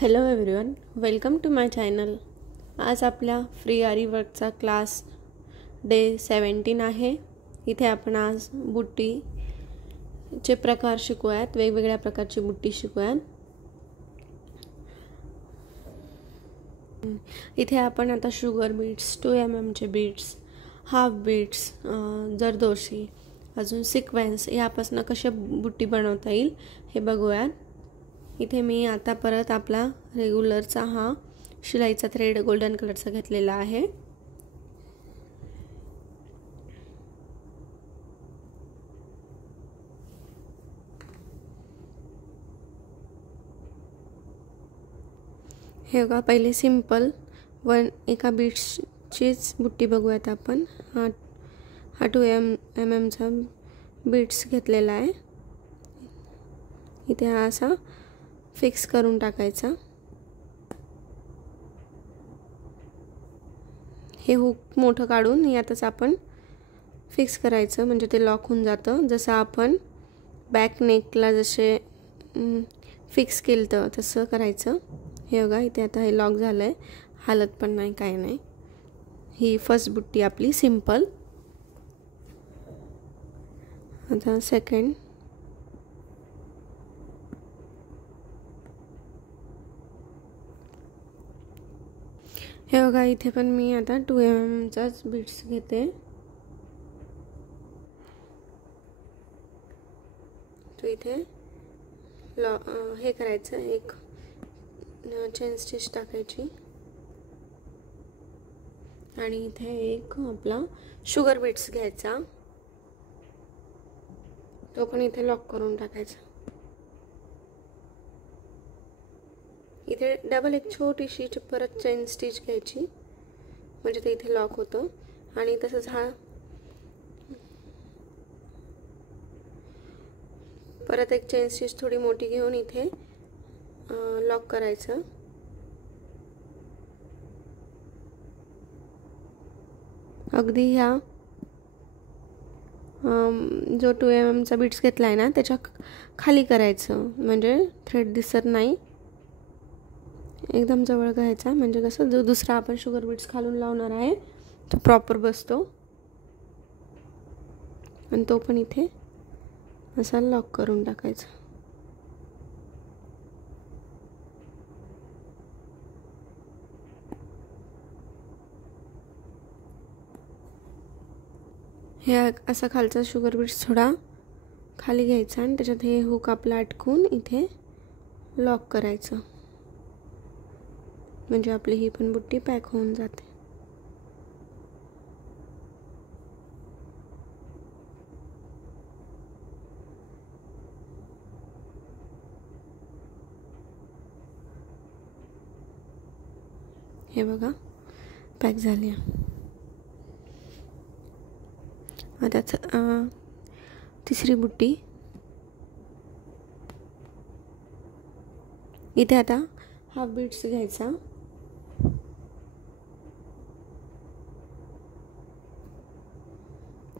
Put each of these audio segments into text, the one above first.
Hello everyone, welcome to my channel. आज आपल्या free आरी वर्कचा क्लास डे 17 आहे. इथे आपण आज बुट्टीचे प्रकार शिकूयात. वेगवेगळ्या प्रकारची बुट्टी शिकूयात. इथे आपण आता शुगर बीड्स, 2 mm चे बीड्स, हाफ बीड्स, जरदोशी, अजून सिक्वेन्स यापासून कशा बुट्टी बनवता येईल हे बघूयात. इथे मी आता परत आपला रेग्युलरचा हा शिलाईचा थ्रेड गोल्डन कलरचा घेतलेला आहे. हे बघा, पहिले सिंपल एका बीड्सचीच बुट्टी बघूयात आपण. हा 2 mm चा बीड्स घेतलेला आहे. इथे हा असा फिक्स करून टाकायचा. हे हुक मोठं काढून यातच आपण फिक्स करायचं, म्हणजे ते लॉक होऊन जातं. जसं आपण बॅक नेकला जसे फिक्स केलं तसं करायचं. हे बघा, इथे आता हे लॉक झालंय, हालत पण नाही, काय नाही. ही फर्स्ट बुट्टी आपली सिंपल. आता सेकंड. हे बघा, इथे पण मी आता 2 mm चाच बीड्स घेते. तो इथे हे करायचं, एक चेन स्टिच टाकायची आणि इथे एक आपला शुगर बीड्स घ्यायचा, तो पण इथे लॉक करून टाकायचा. इथे डबल एक छोटीशी परत चेन स्टिच घ्यायची, म्हणजे ते इथे लॉक होतं. आणि तसंच हा परत एक चेन स्टिच थोडी मोठी घेऊन इथे लॉक करायचं. अगदी ह्या जो 2 mm चा बीड्स घेतला आहे ना, त्याच्या खाली करायचं, म्हणजे थ्रेड दिसत नाही. एकदम जवळ घ्यायचा, म्हणजे कसं जो दुसरा आपण शुगर बीड्स खालून लावणार आहे तो प्रॉपर बसतो. आणि तो पण इथे असा लॉक करून टाकायचा. हे असा खालचा शुगर बीड्स थोडा खाली घ्यायचा आणि त्याच्यात हे हुक आपला अटकून इथे लॉक करायचं, म्हणजे आपली ही पण बुट्टी पॅक होऊन जाते. हे बघा, पॅक झाली. आता तिसरी बुट्टी. इथे आता हाफ बीड्स घ्यायचा,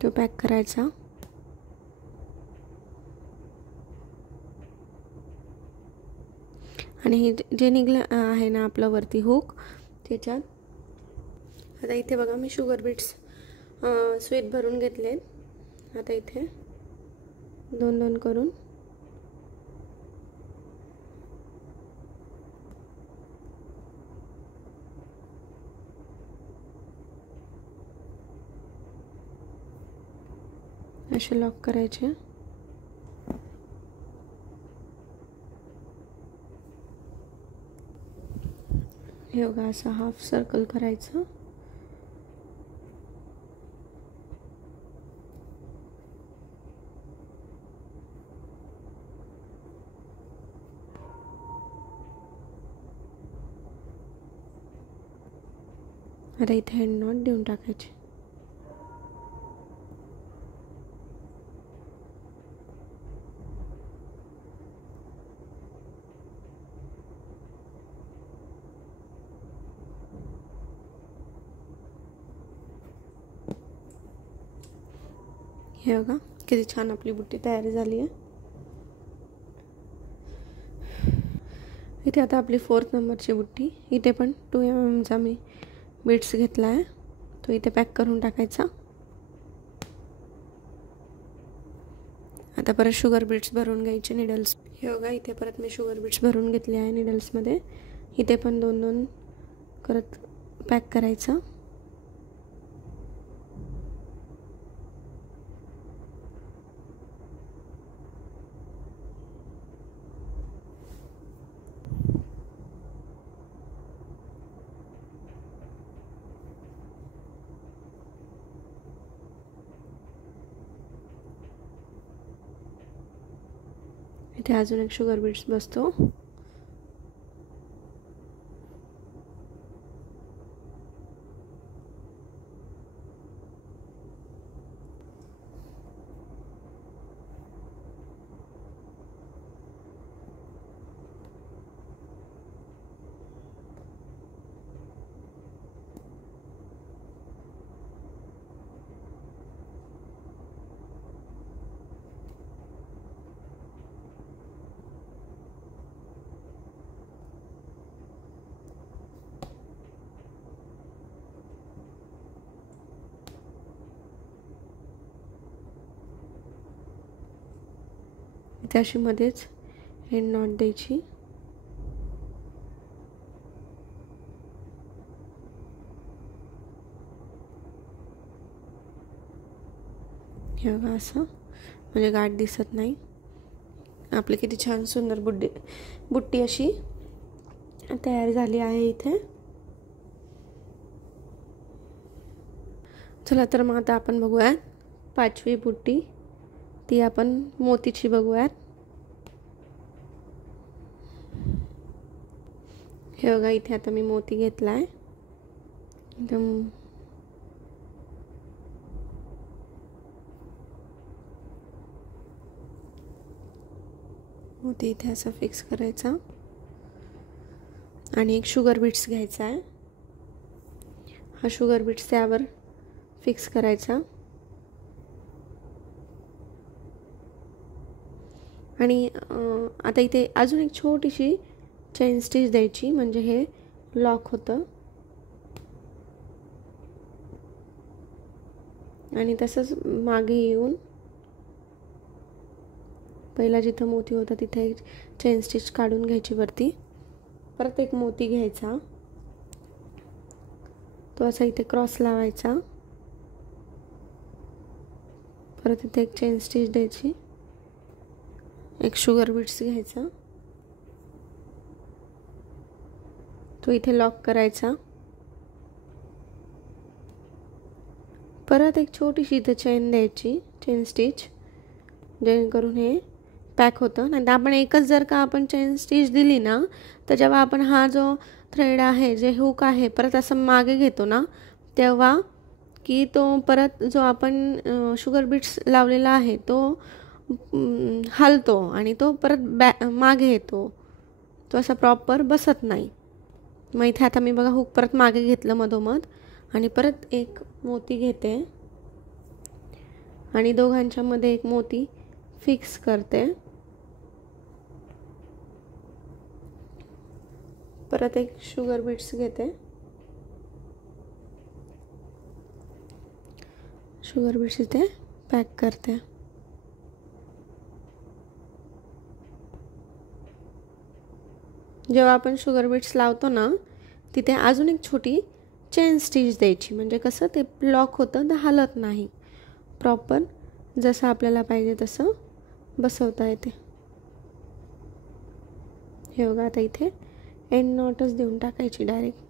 तो पॅक करायचा. आणि हे जे निघलं आहे ना आपलं वरती हुक, त्याच्यात आता इथे बघा मी शुगर बीड्स स्वीट भरून घेतले. आता इथे 2-2 करून असे लॉक करायचे. हे बघा, असं हाफ सर्कल करायचं. आता इथे हँड नॉट देऊन टाकायचे. हे बघा, किती छान आपली बुट्टी तयार झाली आहे. इथे आता आपली 4th नंबरची बुट्टी, इथे पण 2 mm मी बीड्स घेतला आहे, तो इथे पॅक करून टाकायचा. आता परत शुगर बीड्स भरून घ्यायचे निडल्स. हे बघा इथे परत मी शुगर बीड्स भरून घेतले आहे निडल्समध्ये. इथे पण 2-2 करत पॅक करायचं. इथे अजून एक शुगर बीड्स बसतो. इथे अशी मध्येच एंड नॉट द्यायची. हे बघा असं, म्हणजे गाठ दिसत नाही. आपली किती छान सुंदर बुट्टी अशी तयार झाली आहे इथे. चला तर मग आता आपण बघूयात 5वी बुट्टी, ती आपण मोतीची बघूयात. हे बघा इथे आता मी मोती घेतलाय. एकदम मोती इथे असं फिक्स करायचा आणि एक शुगर बीड्स घ्यायचा आहे. हा शुगर बीड्स त्यावर फिक्स करायचा आणि आता इथे अजून एक छोटीशी चेन स्टिच द्यायची, म्हणजे हे लॉक होतं. आणि तसंच मागे येऊन पहिला जिथं मोती होता तिथे एक चेन स्टिच काढून घ्यायची वरती. परत एक मोती घ्यायचा, तो असा इथे क्रॉस लावायचा. परत इथे एक चेन स्टिच द्यायची, एक शुगर बीड्स घ्यायचा, तो इथे लॉक करायचा. परत एक छोटीशी इथे चेन द्यायची, चेन स्टिच, जेणेकरून हे पॅक होतं. नाही तर आपण एकच जर का आपण चेन स्टिच दिली ना, तर जेव्हा आपण हा जो थ्रेड आहे, जे हुक आहे, परत असं मागे घेतो ना, तेव्हा की तो परत जो आपण शुगर बीड्स लावलेला आहे तो हलतो आणि तो परत मागे येतो, तो असा प्रॉपर बसत नाही. मग इथे आता मी बघा हुक परत मागे घेतलं मधोमध आणि परत एक मोती घेते आणि दोघांच्या मध्ये एक मोती फिक्स करते. परत एक शुगर बीड्स घेते, शुगर बीड्स इथे पॅक करते. जेव्हा आपण शुगर बीड्स लावतो ना, तिथे अजून एक छोटी चेन स्टिच द्यायची, म्हणजे कसं ते लॉक होतं, ते हलत नाही. प्रॉपर जसं आपल्याला पाहिजे तसं बसवता येते. हे बघा आता इथे एंड नॉटच देऊन टाकायची डायरेक्ट.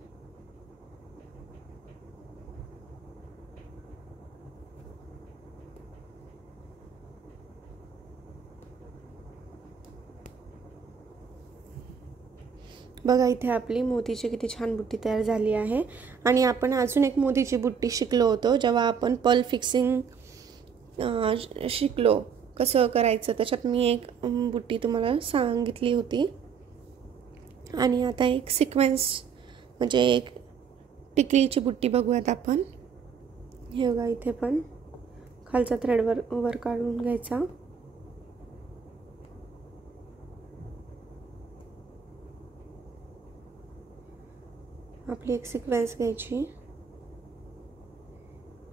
बघा इथे आपली मोतीची किती छान बुट्टी तयार झाली आहे. आणि आपण अजून एक मोतीची बुट्टी शिकलो होतो जेव्हा आपण पर्ल फिक्सिंग शिकलो कसं करायचं, त्याच्यात मी एक बुट्टी तुम्हाला सांगितली होती. आणि आता एक सिक्वेन्स म्हणजे एक टिकलीची बुट्टी बघूयात आपण. हे बघा इथे पण खालचा थ्रेड वर काढून घ्यायचा. आपली एक सिक्वेन्स घ्यायची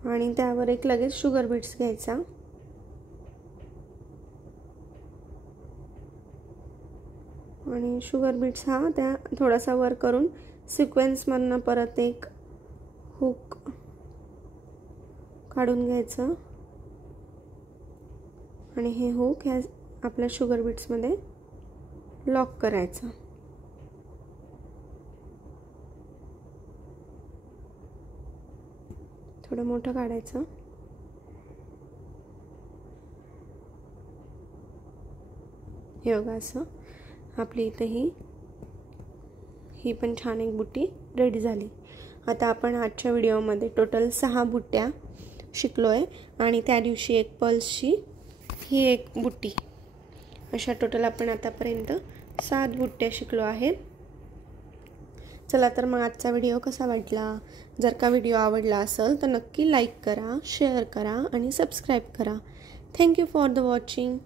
आणि त्यावर एक लगेच शुगर बीट्स घ्यायचा आणि शुगर बीट्स हा त्या थोडासा वर करून सिक्वेन्समधनं परत एक हुक काढून घ्यायचं आणि हे हुक ह्या आपल्या शुगर बीट्समध्ये लॉक करायचं. थोडं मोठं काढायचं. हे बघा असं आपली इथे ही पण छान एक बुट्टी रेडी झाली. आता आपण आजच्या व्हिडिओमध्ये टोटल 6 बुट्ट्या शिकलोय आणि त्या दिवशी एक पल्सची ही एक बुट्टी, अशा टोटल आपण आतापर्यंत 7 बुट्ट्या शिकलो आहेत. चला तर मग आजचा व्हिडिओ कसा वाटला? जर का व्हिडिओ आवडला असेल तर नक्की लाईक करा, शेअर करा आणि सबस्क्राईब करा. Thank you for the watching.